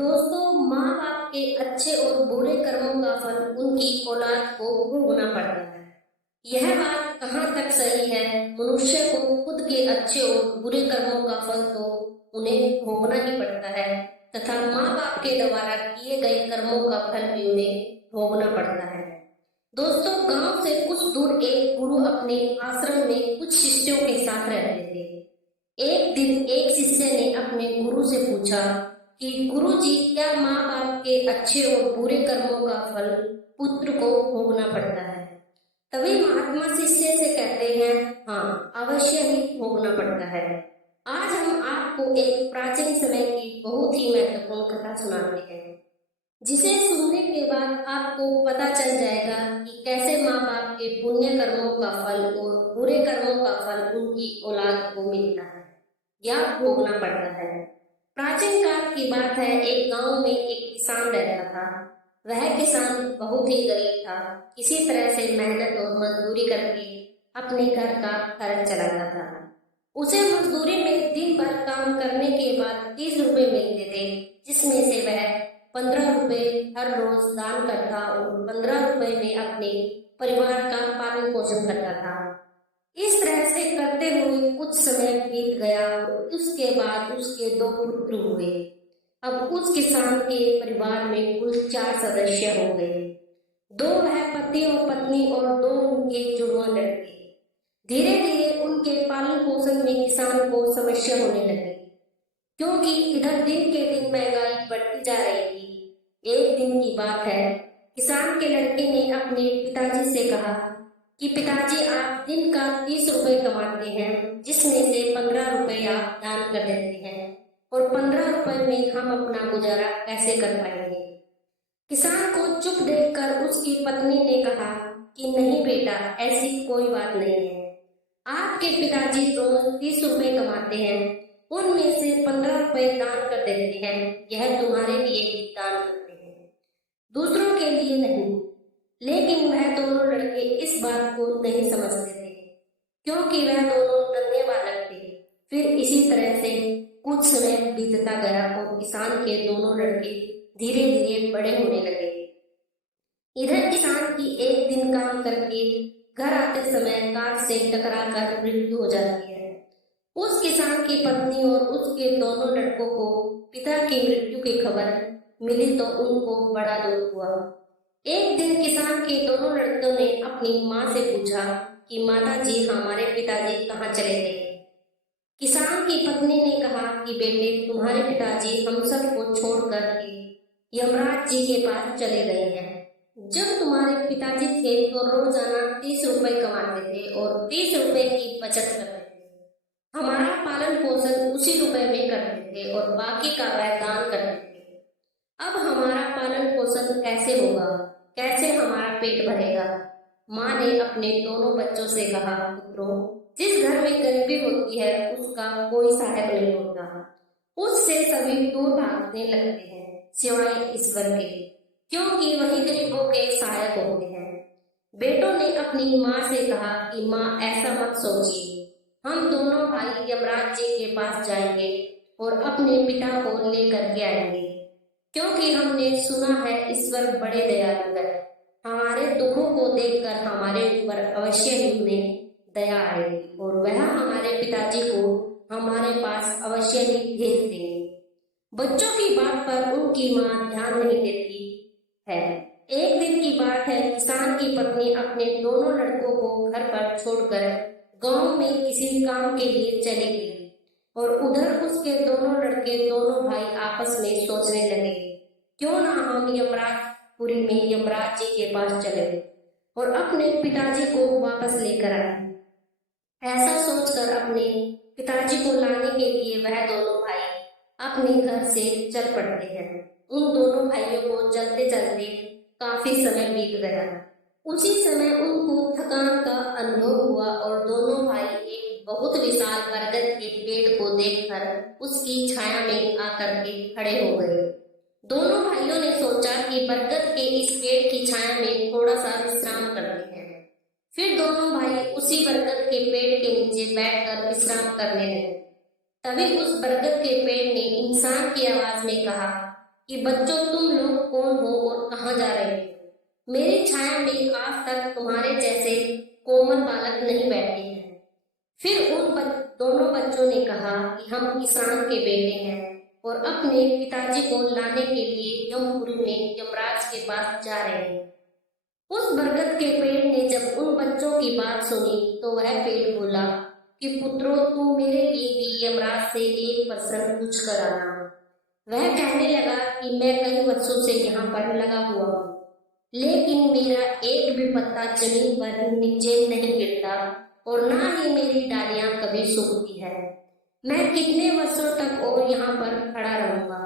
दोस्तों, माँ बाप के अच्छे और बुरे कर्मों का फल उनकी औलाद को भोगना पड़ता है। यह बात कहाँ तक सही है? मनुष्य को खुद के अच्छे और बुरे कर्मों का फल तो उन्हें भोगना ही पड़ता है तथा माँ बाप के द्वारा किए गए कर्मों का फल भी उन्हें भोगना पड़ता है। दोस्तों, गांव से कुछ दूर एक गुरु अपने आश्रम में कुछ शिष्यों के साथ रहते थे। एक दिन एक शिष्य ने अपने गुरु से पूछा कि गुरुजी, क्या माँ बाप के अच्छे और बुरे कर्मों का फल पुत्र को भोगना पड़ता है? तभी महात्मा शिष्य से कहते हैं, हाँ, अवश्य ही भोगना पड़ता है। आज हम आपको एक प्राचीन समय की बहुत ही महत्वपूर्ण कथा सुनाते हैं, जिसे सुनने के बाद आपको पता चल जाएगा कि कैसे माँ बाप के पुण्य कर्मों का फल और बुरे कर्मों का फल उनकी औलाद को मिलता है या भोगना पड़ता है। प्राचीन काल की बात है। एक गांव में एक किसान रहता था। वह किसान बहुत ही गरीब था। किसी तरह से मेहनत और मजदूरी करके अपने घर का खर्च चलाता था। उसे मजदूरी में दिन भर काम करने के बाद 30 रुपए मिलते थे, जिसमें से वह 15 रुपए हर रोज दान करता और 15 रुपए में अपने परिवार का पालन पोषण करता था। इस तरह से करते हुए कुछ समय बीत गया और उसके बाद उसके 2 पुत्र हुए। अब उस किसान के परिवार में कुल 4 सदस्य हो गए। 2 वह पति और पत्नी और 2 उनके जुड़वा लड़के। धीरे धीरे उनके पालन पोषण में किसान को समस्या होने लगी, क्योंकि इधर दिन के दिन महंगाई बढ़ती जा रही थी। एक दिन की बात है, किसान के लड़के ने अपने पिताजी से कहा कि पिताजी, आप दिन का 30 रुपए कमाते हैं, जिसमें से 15 रुपए आप दान कर देते हैं और 15 रुपए में हम अपना गुजारा कैसे कर पाएंगे? किसान को चुप देखकर उसकी पत्नी ने कहा कि नहीं बेटा, ऐसी कोई बात नहीं है। आपके पिताजी रोज 30 रुपए कमाते हैं, उनमें से 15 रुपए दान कर देते हैं। यह तुम्हारे लिए ही दान करते हैं, दूसरों के लिए नहीं। लेकिन वह दोनों लड़के इस बात को नहीं समझते थे, क्योंकि वह दोनों नन्हे बालक थे। फिर इसी तरह से कुछ समय बीतता गया और किसान के दोनों लड़के धीरे धीरे बड़े होने लगे। इधर किसान की एक दिन काम करके घर आते समय कार से टकराकर मृत्यु हो जाती है। उस किसान की पत्नी और उसके दोनों लड़कों को पिता की मृत्यु की खबर मिली तो उनको बड़ा दुख हुआ। एक दिन किसान के दोनों लड़कों ने अपनी माँ से पूछा कि माता जी, हमारे पिताजी कहाँ चले गए? किसान की पत्नी ने कहा कि बेटे, तुम्हारे पिताजी हम सबको छोड़कर के यमराज जी के पास चले गए हैं। जब तुम्हारे पिताजी थे तो रोजाना 30 रुपए कमाते थे और 30 रुपए की बचत करते थे। हमारा पालन पोषण उसी रुपए में करते थे और बाकी का वह दान करते थे। अब हमारा पालन पोषण कैसे होगा? कैसे हमारा पेट भरेगा? माँ ने अपने दोनों बच्चों से कहा, पुत्रों, जिस घर में गरीबी होती है उसका कोई सहायक नहीं होता। उससे सभी दूर भागने लगते हैं, सिवाय ईश्वर के, क्योंकि वही गरीबों के सहायक होते हैं। बेटों ने अपनी माँ से कहा कि माँ, ऐसा मत सोचिए, हम दोनों भाई यमराज जी के पास जाएंगे और अपने पिता को लेकर के आएंगे, क्योंकि हमने सुना है ईश्वर बड़े दयालु है। हमारे दुखों को देखकर हमारे ऊपर अवश्य ही उन्हें दया आएगी और वह हमारे पिताजी को हमारे पास अवश्य ही भेज देंगे। बच्चों की बात पर उनकी माँ ध्यान नहीं देती है। एक दिन की बात है, किसान की पत्नी अपने दोनों लड़कों को घर पर छोड़कर गांव में किसी काम के लिए चली गई और उधर उसके दोनों लड़के, दोनों भाई आपस में सोचने लगे, क्यों ना हम यमराजपुरी में यमराज जी के पास चले और अपने पिताजी को वापस लेकर आए। ऐसा सोचकर अपने पिताजी को लाने के लिए वह दोनों भाई अपने घर से चल पड़ते हैं। उन दोनों भाइयों को चलते चलते काफी समय बीत गया। उसी समय उनको थकान का अनुभव हुआ और दोनों भाई एक बहुत विशाल बरगद के पेड़ को देखकर उसकी छाया में आकर के खड़े हो गए। दोनों भाइयों ने सोचा कि बरगद के इस पेड़ की छाया में थोड़ा सा विश्राम करते हैं। फिर दोनों भाई उसी बरगद के पेड़ के नीचे बैठकर विश्राम करने लगे। तभी उस बरगद के पेड़ ने इंसान की आवाज में कहा कि बच्चों तुम लोग कौन हो और कहाँ जा रहे हो। मेरी छाया में आज तक तुम्हारे जैसे कोमल बालक नहीं बैठे हैं। फिर दोनों बच्चों ने कहा कि हम किसान के बेटे हैं और अपने पिताजी को लाने के लिए यमपुरी में यमराज के पास जा रहे हैं। उस बरगद के पेड़ ने जब उन बच्चों की बात सुनी तो वह पेड़ बोला कि पुत्रों, तुम मेरे लिए भी यमराज से एक प्रश्न पूछ कर आना। वह कहने लगा कि मैं कई वर्षों से यहाँ पर लगा हुआ हूँ, लेकिन मेरा एक भी पत्ता जमीन पर नीचे नहीं गिरता और ना ही मेरी डालियां कभी सूखती है। मैं कितने वर्षों तक और यहाँ पर खड़ा रहूंगा।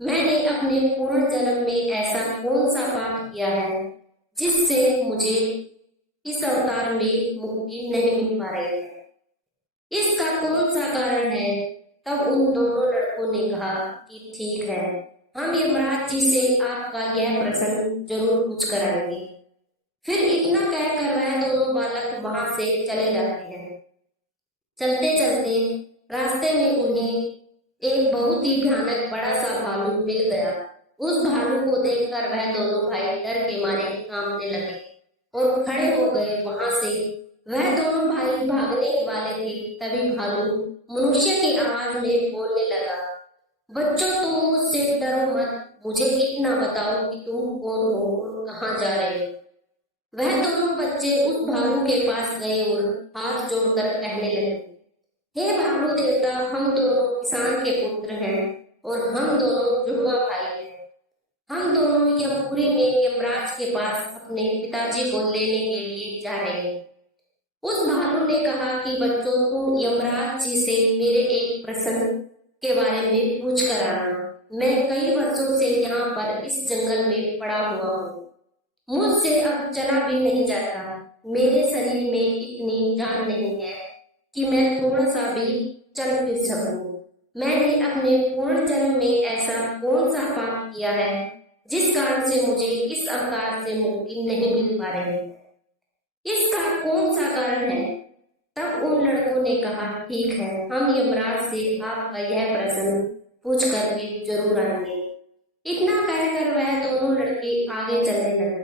मैंने अपने पूर्ण जन्म में ऐसा कौन सा पाप किया है जिससे मुझे इस अवतार में मुक्ति नहीं मिल पा रही है। इसका कौन सा कारण है। तब उन दोनों लड़कों ने कहा कि ठीक है, हम यमराज जी से आपका यह प्रश्न जरूर पूछ कर आएंगे। फिर इतना कहकर वह दोनों बालक वहां से चले जाते हैं। चलते चलते रास्ते में उन्हें एक बहुत ही भयानक बड़ा सा भालू मिल गया। उस भालू को देखकर वह दोनों भाई डर के मारे कांपने लगे और खड़े हो गए। वहां से वह दोनों भाई भागने वाले थे, तभी भालू मनुष्य की आवाज में बोलने लगा, बच्चों तुम मुझसे डरो मत, मुझे इतना बताओ कि तुम कौन हो और कहाँ जा रहे हो। वह दोनों बच्चे उस भालू के पास गए और हाथ जोड़कर कहने लगे, हे भालू देवता, हम दोनों किसान के पुत्र हैं और हम दोनों जुड़वा भाई हैं। हम दोनों यमपुरी में यमराज के पास अपने पिताजी को लेने के लिए जा रहे हैं। उस भालू ने कहा कि बच्चों, तुम यमराज जी से मेरे एक प्रश्न के बारे में पूछ कर आना। मैं कई वर्षों से यहाँ पर इस जंगल में पड़ा हुआ हूँ। मुझसे अब चला भी नहीं जाता। मेरे शरीर में इतनी जान नहीं है कि मैं थोड़ा सा भी चल फिर सकूं। मैंने अपने पूर्ण जन्म में ऐसा कौन सा पाप किया है जिस कारण से मुझे इस अवतार से मुक्ति नहीं मिल पा रही है। इसका कौन सा कारण है। तब उन लड़कों ने कहा, ठीक है, हम यमराज से आपका यह प्रश्न पूछ करके जरूर आएंगे। इतना कहकर वह दोनों लड़के आगे चलने लगे।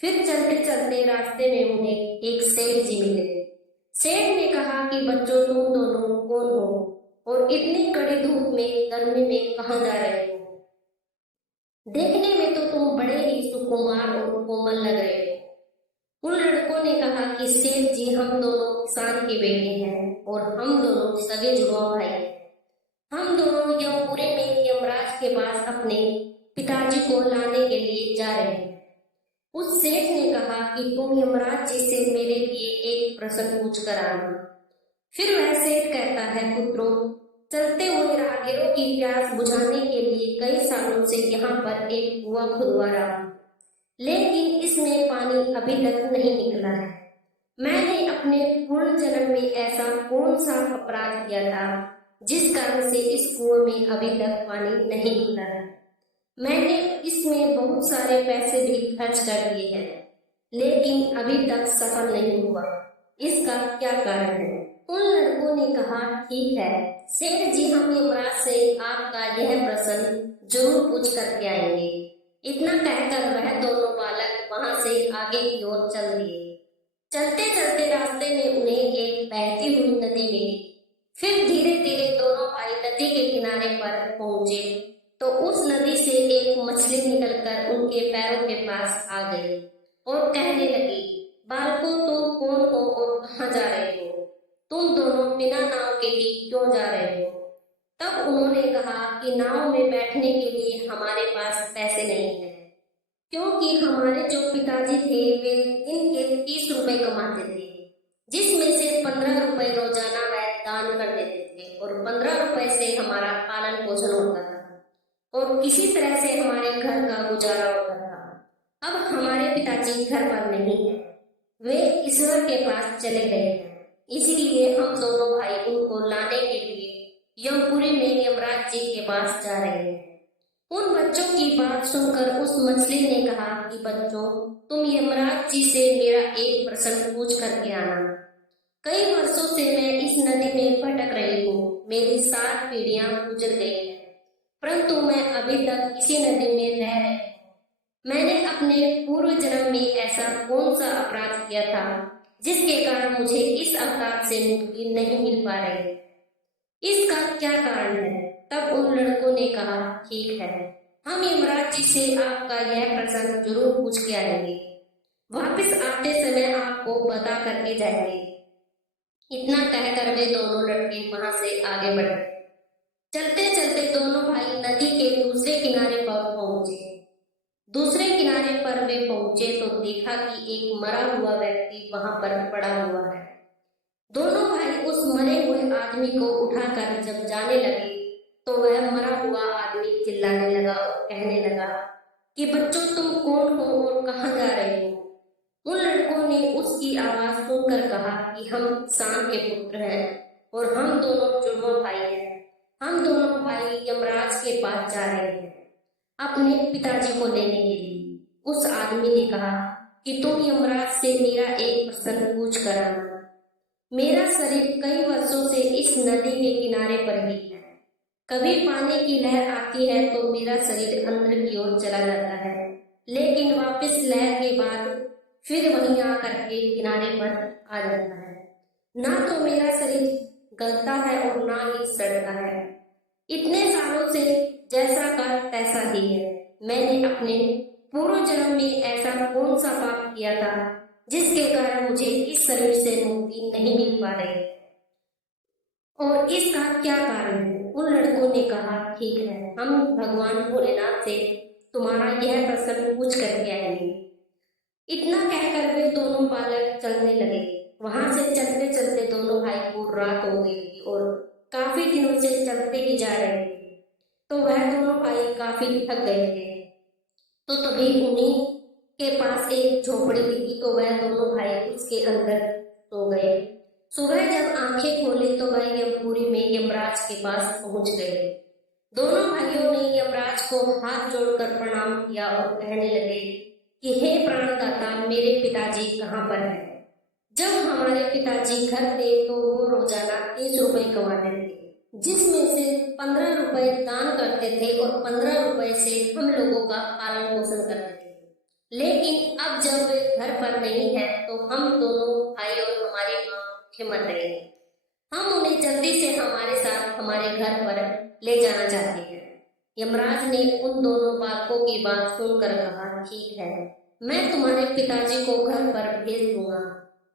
फिर चलते चलते रास्ते में उन्हें एक सेठ जी मिले। सेठ ने कहा कि बच्चों, तुम दोनों कौन हो और इतनी कड़ी धूप में गर्मी में कहाँ जा रहे हो। देखने में तो तुम बड़े ही सुकुमार और कोमल लग रहे हो। उन लड़कों ने कहा कि सेठ जी, हम दोनों किसान के बेटे हैं और हम दोनों सगे जुड़वा भाई हैं। हम दोनों यमपुरी में यमराज के पास अपने पिताजी को लाने के लिए जा रहे हैं। उस सेठ ने कहा कि तुम यमराज जी से मेरे लिए एक प्रश्न पूछ कर आना। फिर वह सेठ कहता है, पुत्रों, चलते हुए राहगीरों की प्यास बुझाने के लिए कई सालों से यहाँ पर एक कुआं खुदवा रहा हूँ, लेकिन इसमें पानी अभी तक नहीं निकला है। मैंने अपने पूर्ण जन्म में ऐसा कौन सा अपराध किया था जिस कारण से इस कुएं में अभी तक पानी नहीं निकला है। मैंने इसमें बहुत सारे पैसे भी खर्च कर दिए हैं, लेकिन अभी तक सफल नहीं हुआ। इसका क्या कारण है। उन लड़कों ने कहा, ठीक है सेठ जी, हम यमराज से आपका यह प्रश्न जरूर पूछ करके आएंगे। इतना कहकर वह दोनों बालक वहां से आगे की ओर चल दिए। चलते चलते रास्ते में उन्हें एक बहती हुई नदी मिली। फिर धीरे धीरे दोनों भाई नदी के किनारे पर पहुंचे तो उस नदी से एक मछली निकलकर उनके पैरों के पास आ गई और कहने लगी, बालकों, तुम कौन हो और कहाँ जा रहे हो। तुम दोनों बिना नाव के ही क्यों जा रहे हो। तब उन्होंने कहा कि नाव में बैठने के लिए हमारे पास पैसे नहीं है, क्योंकि हमारे जो पिताजी थे वे दिन के 30 रुपए कमाते थे, जिसमें से 15 रुपए रोजाना वह दान कर देते थे और 15 रुपए से हमारा पालन पोषण होता था और किसी तरह से हमारे घर का गुजारा होता था। अब हमारे पिताजी घर पर नहीं है, वे ईश्वर के पास चले गए हैं, इसीलिए हम दोनों भाई उनको लाने के लिए यमपुरी में यमराज जी के पास जा रहे हैं। उन बच्चों की बात सुनकर उस मछली ने कहा कि बच्चों, तुम यमराज जी से मेरा एक प्रश्न पूछ करके आना। कई वर्षों से मैं इस नदी में भटक रही हूँ, मेरी 7 पीढ़ियां गुजर गई हैं, परंतु मैं अभी तक इसी नदी में रह रही हूँ। मैंने अपने पूर्व जन्म में ऐसा कौन सा अपराध किया था जिसके कारण मुझे इस अवतार से मुक्ति नहीं मिल पा रही? इसका क्या कारण है? तब उन लड़कों ने कहा, ठीक है, हम यमराज जी से आपका यह प्रश्न जरूर पूछ के आएंगे। वापस आते समय आपको बता करके जाएंगे। इतना कहकर वे दोनों लड़के वहां से आगे बढ़े। चलते चलते दोनों भाई नदी के दूसरे किनारे पर पहुंचे। दूसरे किनारे पर वे पहुंचे तो देखा कि एक मरा हुआ व्यक्ति वहां पर पड़ा हुआ है। दोनों भाई उस मरे हुए आदमी को उठाकर जब जाने लगे तो वह मरा हुआ आदमी चिल्लाने लगा और कहने लगा कि बच्चों, तुम कौन हो और कहाँ जा रहे हो? उन लड़कों ने उसकी आवाज सुनकर कहा कि हम शाम के पुत्र हैं और हम दोनों जुड़वा भाई हैं। हम दोनों भाई यमराज के पास जा रहे हैं अपने पिताजी को लेने के लिए। उस आदमी ने कहा कि तुम यमराज से मेरा एक प्रश्न पूछ कर आना। मेरा शरीर कई वर्षों से इस नदी के किनारे पर ही है। कभी पानी की लहर आती है तो मेरा शरीर अंदर की ओर चला जाता है, लेकिन वापस लहर के बाद फिर वहीं आकर के किनारे पर आ जाता है। ना तो मेरा शरीर गलता है और ना ही सड़ता है। इतने सालों से जैसा का तैसा ही है। मैंने अपने पूर्व जन्म में ऐसा कौन सा पाप किया था जिसके कारण मुझे इस शरीर से मुक्ति नहीं मिल पा रही और इसका क्या कारण है? उन लड़कों ने कहा, ठीक है, हम भगवान भोलेनाथ से तुम्हारा यह प्रश्न पूछ करके आएंगे। इतना कहकर वे दोनों बालक चलने लगे। वहां से चलते चलते दोनों भाई को रात हो गई थी और काफी दिनों से चलते ही जा रहे थे, तो वह दोनों भाई काफी थक गए थे। तो तभी उन्हीं के पास एक झोपड़ी दिखी तो वह दोनों भाई उसके अंदर सो गए। सुबह जब आंखें खोली तो वह यमपुरी में यमराज के पास पहुंच गए। दोनों भाइयों ने यमराज को हाथ जोड़कर प्रणाम किया और कहने लगे कि हे प्राणदाता, मेरे पिताजी कहाँ पर हैं? जब हमारे पिताजी घर थे तो वो रोजाना 30 रुपए कमाते थे, जिसमें से 15 रुपए दान करते थे और 15 रुपए से हम लोगों का पालन पोषण करते थे। लेकिन अब जब वे घर पर नहीं है तो हम दोनों भाई और हमारी माँ भूखे मर रहे हैं। हम उन्हें जल्दी से हमारे साथ हमारे घर पर ले जाना चाहते हैं। यमराज ने उन दोनों बालकों की बात सुनकर कहा, ठीक है, मैं तुम्हारे पिताजी को घर पर भेज दूंगा।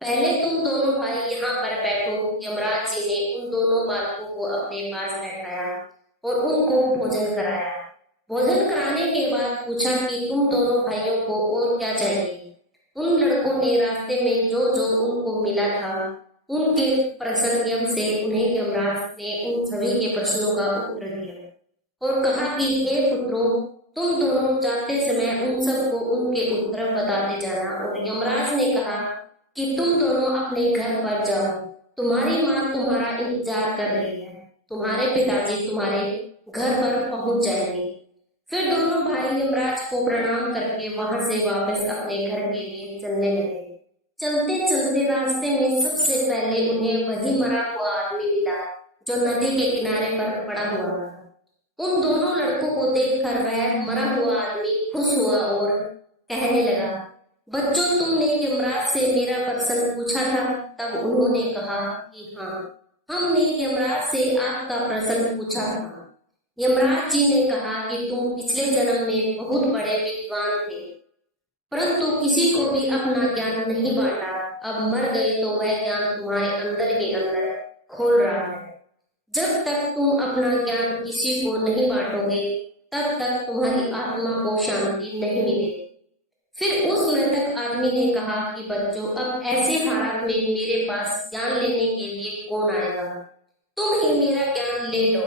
पहले तुम दोनों भाई यहाँ पर बैठो। यमराज जी ने उन दोनों बालकों को अपने पास बैठाया और उनको भोजन कराया। भोजन कराने के बाद पूछा कि तुम दोनों भाइयों को और क्या चाहिए? उन लड़कों ने रास्ते में जो जो उनको मिला था उनके प्रश्न यम से उन्हें यमराज ने उन सभी के प्रश्नों का उत्तर दिया और कहा कि हे पुत्रों, तुम दोनों जाते समय उन सबको उनके उत्तर बताते जाना। और यमराज ने कहा कि तुम दोनों अपने घर पर जाओ, तुम्हारी माँ तुम्हारा इंतजार कर रही है, तुम्हारे पिताजी तुम्हारे घर पर पहुंच जाएंगे। फिर दोनों भाई यमराज को प्रणाम करके वहां से वापस अपने घर के लिए चलने लगे। चलते चलते रास्ते में सबसे पहले उन्हें वही मरा हुआ आदमी मिला जो नदी के किनारे पर पड़ा हुआ था। उन दोनों लड़कों को देखकर वह मरा हुआ आदमी खुश हुआ और कहने लगा, बच्चों, तुमने यमराज से मेरा प्रश्न पूछा था? तब उन्होंने कहा कि हाँ, हमने यमराज से आपका प्रश्न पूछा था। यमराज जी ने कहा कि तुम पिछले जन्म में बहुत बड़े विद्वान थे, परंतु किसी को भी अपना ज्ञान नहीं बांटा। अब मर गए तो वह ज्ञान तुम्हारे अंदर ही अंदर खोल रहा है। जब तक तुम अपना ज्ञान किसी को नहीं बांटोगे तब तक तुम्हारी आत्मा को शांति नहीं मिलेगी। फिर उस मृतक आदमी ने कहा कि बच्चों, अब ऐसे हालात में मेरे पास ज्ञान लेने के लिए कौन आएगा? तुम ही मेरा ज्ञान ले लो।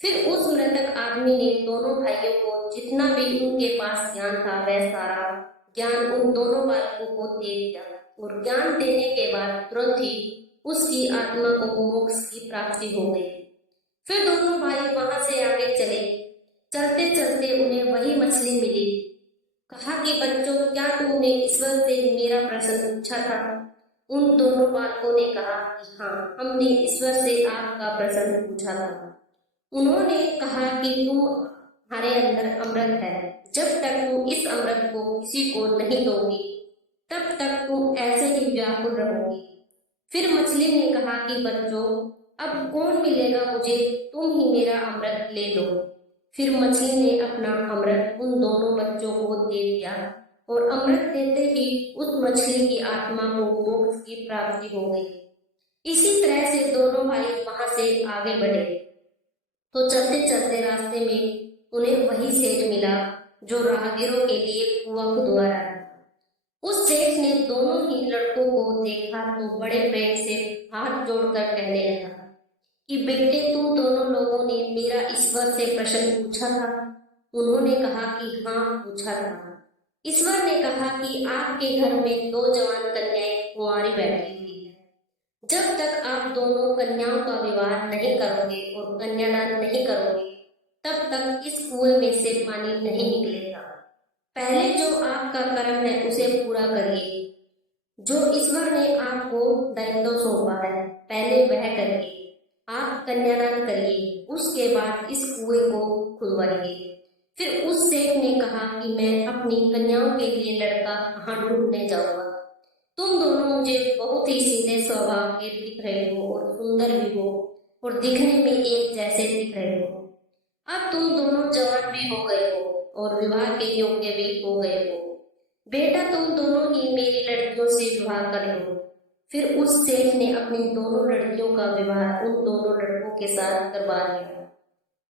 फिर उस मृतक आदमी ने दोनों भाइयों को जितना भी उनके पास ज्ञान था वह सारा ज्ञान उन दोनों बालकों को दे दिया और ज्ञान देने के बाद तुरंत ही उसकी आत्मा को मोक्ष की प्राप्ति हो गई। फिर दोनों भाई वहां से आगे चले। चलते चलते उन्हें वही मछली मिली। कहा कि बच्चों, क्या तुमने ईश्वर से मेरा प्रश्न पूछा था? उन दोनों बालकों ने कहा कि हाँ, हमने ईश्वर से आपका प्रश्न पूछा था। उन्होंने कहा कि तुम्हारे अंदर अमृत है, जब तक तुम इस अमृत को किसी को नहीं दोगी तब तक तुम ऐसे ही व्याकुल रहोगी। फिर मछली ने कहा कि बच्चों, अब कौन मिलेगा मुझे, तुम ही मेरा अमृत ले लो। फिर मछली ने अपना अमृत उन दोनों बच्चों को दे दिया और अमृत देते ही उस मछली की आत्मा को मोक्ष की प्राप्ति हो गई। इसी तरह से दोनों भाई वहां से आगे बढ़े तो चलते चलते रास्ते में उन्हें वही सेठ मिला जो राहगीरों के लिए कुआं खुदवा रहा था। उस सेठ ने दोनों ही लड़कों को देखा तो बड़े प्रेम से हाथ जोड़कर कहने लगा कि बेटे, तुम दोनों लोगों ने मेरा ईश्वर से प्रश्न पूछा था। उन्होंने कहा कि हाँ, पूछा था। ईश्वर ने कहा कि आपके घर में दो जवान कन्याएं कुंवारी बैठी हुई है। जब तक आप दोनों कन्याओं का विवाह नहीं करोगे और कन्यादान नहीं करोगे तब तक इस कुएं में से पानी नहीं निकलेगा। पहले जो आपका कर्म है उसे पूरा करिए। जो ईश्वर ने आपको दायित्व सौंपा है पहले वह करिए। आप कन्यादान करिए, उसके बाद इस कुएं को खुदवाइए। फिर उस सेठ ने कहा कि मैं अपनी कन्याओं के लिए लड़का कहाँ ढूंढने जाऊंगा। तुम दोनों मुझे बहुत ही सीधे स्वभाव के दिख रहे हो और सुंदर भी हो और दिखने में एक जैसे दिख रहे हो। अब तुम दोनों जवान भी हो गए हो और विवाह के योग्य भी हो गए हो। बेटा, तुम दोनों ही मेरी लड़कियों से विवाह कर लो। फिर उस सेठ ने अपनी दोनों लड़कियों का विवाह उन दोनों लड़कों के साथ करवा दिया।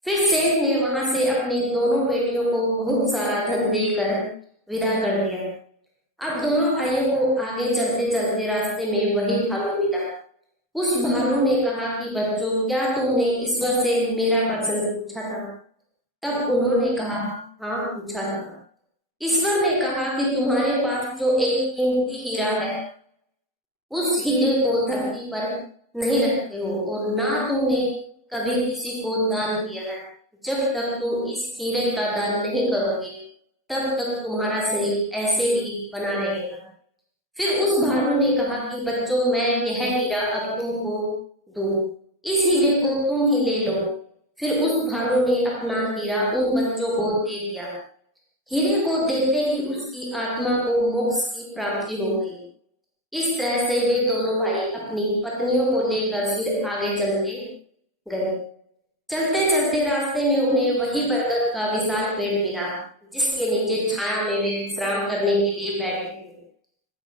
फिर सेठ ने वहां से अपनी दोनों बेटियों को बहुत सारा धन देकर विदा कर दिया। अब दोनों भाइयों को आगे चलते चलते रास्ते में वही भालू मिला। उस भालू ने कहा कि बच्चों, क्या तुमने ईश्वर से मेरा प्रश्न पूछा था? तब उन्होंने कहा, हाँ, पूछा था। ईश्वर ने कहा कि तुम्हारे पास जो एक कीमती हीरा है उस हीरे को धरती पर नहीं रखते हो और ना तुमने कभी किसी को दान दिया है। जब तक तुम इस हीरे का दान नहीं करोगे तब तक तुम्हारा शरीर ऐसे ही बना रहेगा। फिर उस भालू ने कहा कि बच्चों, मैं यह हीरा अब तुमको दूं, इस हीरे को तुम ही ले लो। फिर उस भालू ने अपना हीरा उन बच्चों को दे दिया। हीरे को देते ही उसकी आत्मा को मोक्ष की प्राप्ति हो गई। इस तरह से वे दोनों भाई अपनी पत्नियों को लेकर फिर आगे चलते गए। चलते चलते रास्ते में उन्हें वही बरगद का विशाल पेड़ मिला जिसके नीचे छाया में वे विश्राम करने के लिए बैठे थे।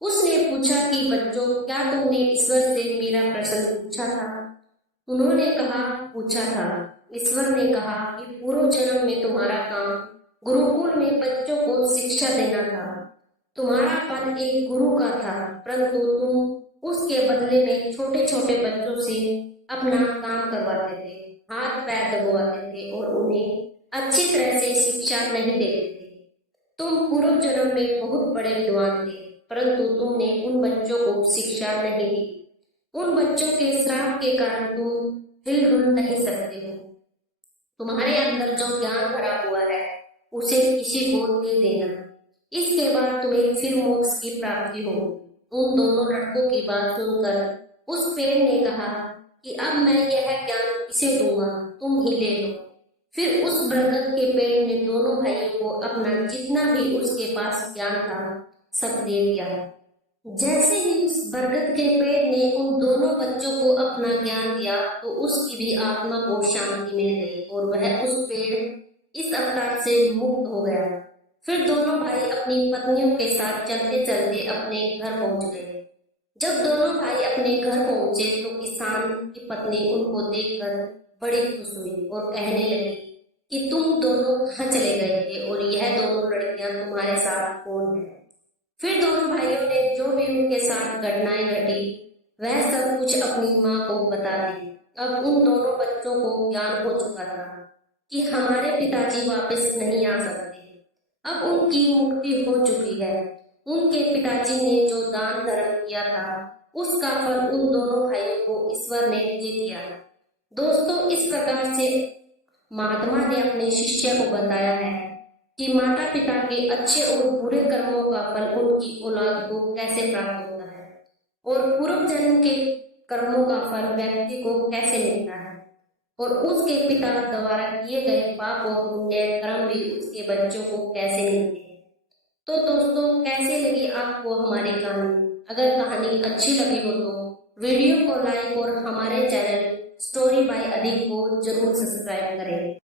उसने पूछा कि बच्चों, क्या तुमने ईश्वर से मेरा प्रश्न पूछा था? उन्होंने कहा, पूछा था। ईश्वर ने कहा कि पूर्व जन्म में तुम्हारा काम गुरुकुल में बच्चों को शिक्षा देना था। तुम्हारा पद एक गुरु का था, परंतु तुम उसके बदले में छोटे छोटे बच्चों से अपना काम करवाते थे, हाथ पैर दबवाते थे और उन्हें अच्छी तरह से शिक्षा नहीं देते थे। तुम पूर्व जन्म में बहुत बड़े विद्वान थे, परंतु तुमने उन बच्चों को शिक्षा नहीं दी। उन बच्चों के श्राप के कारण तुम हिलडुल नहीं सकते हो। तुम्हारे अंदर जो ज्ञान भरा हुआ है उसे किसी को दे देना, इसके बाद तुम्हें फिर मोक्ष की प्राप्ति हो। उन दोनों लड़कों की बात सुनकर उस पेड़ ने कहा कि अब मैं यह ज्ञान किसे दूंगा, तुम ही ले लो। फिर उस बरगद के पेड़ ने दोनों भाइयों को अपना जितना भी उसके पास ज्ञान था सब दे दिया। जैसे ही उस बरगद के पेड़ ने उन दोनों बच्चों को अपना ज्ञान दिया तो उसकी भी आत्मा को शांति मिल गई और वह उस पेड़ इस अवतार से मुक्त हो गया। फिर दोनों भाई अपनी पत्नियों के साथ चलते चलते अपने घर पहुंच गए। जब दोनों भाई अपने घर पहुंचे तो किसान की पत्नी उनको देखकर बड़ी खुश हुई और कहने लगी कि तुम दोनों कहाँ चले गए थे और यह दोनों लड़कियां तुम्हारे साथ कौन है? फिर दोनों भाइयों ने जो भी उनके साथ घटनाएं घटी वह सब कुछ अपनी माँ को बता दी। अब उन दोनों बच्चों को ज्ञान हो चुका था कि हमारे पिताजी वापस नहीं आ सकते। अब उनकी मुक्ति हो चुकी है। उनके पिताजी ने जो दान धर्म किया था उसका फल उन दोनों भाइयों को ईश्वर ने दे दिया। दोस्तों, इस प्रकार से महात्मा ने अपने शिष्य को बताया है कि माता पिता के अच्छे और बुरे कर्मों का फल उनकी औलाद को कैसे प्राप्त होता है और पूर्व जन्म के कर्मों का फल व्यक्ति को कैसे मिलता है और उसके पिता द्वारा किए गए पाप और पुण्य कर्म भी उसके बच्चों को कैसे मिलते हैं। तो दोस्तों, कैसे लगी आपको हमारी कहानी? अगर कहानी अच्छी लगी हो तो वीडियो को लाइक और हमारे चैनल स्टोरी बाय अदीब को जरूर सब्सक्राइब करें।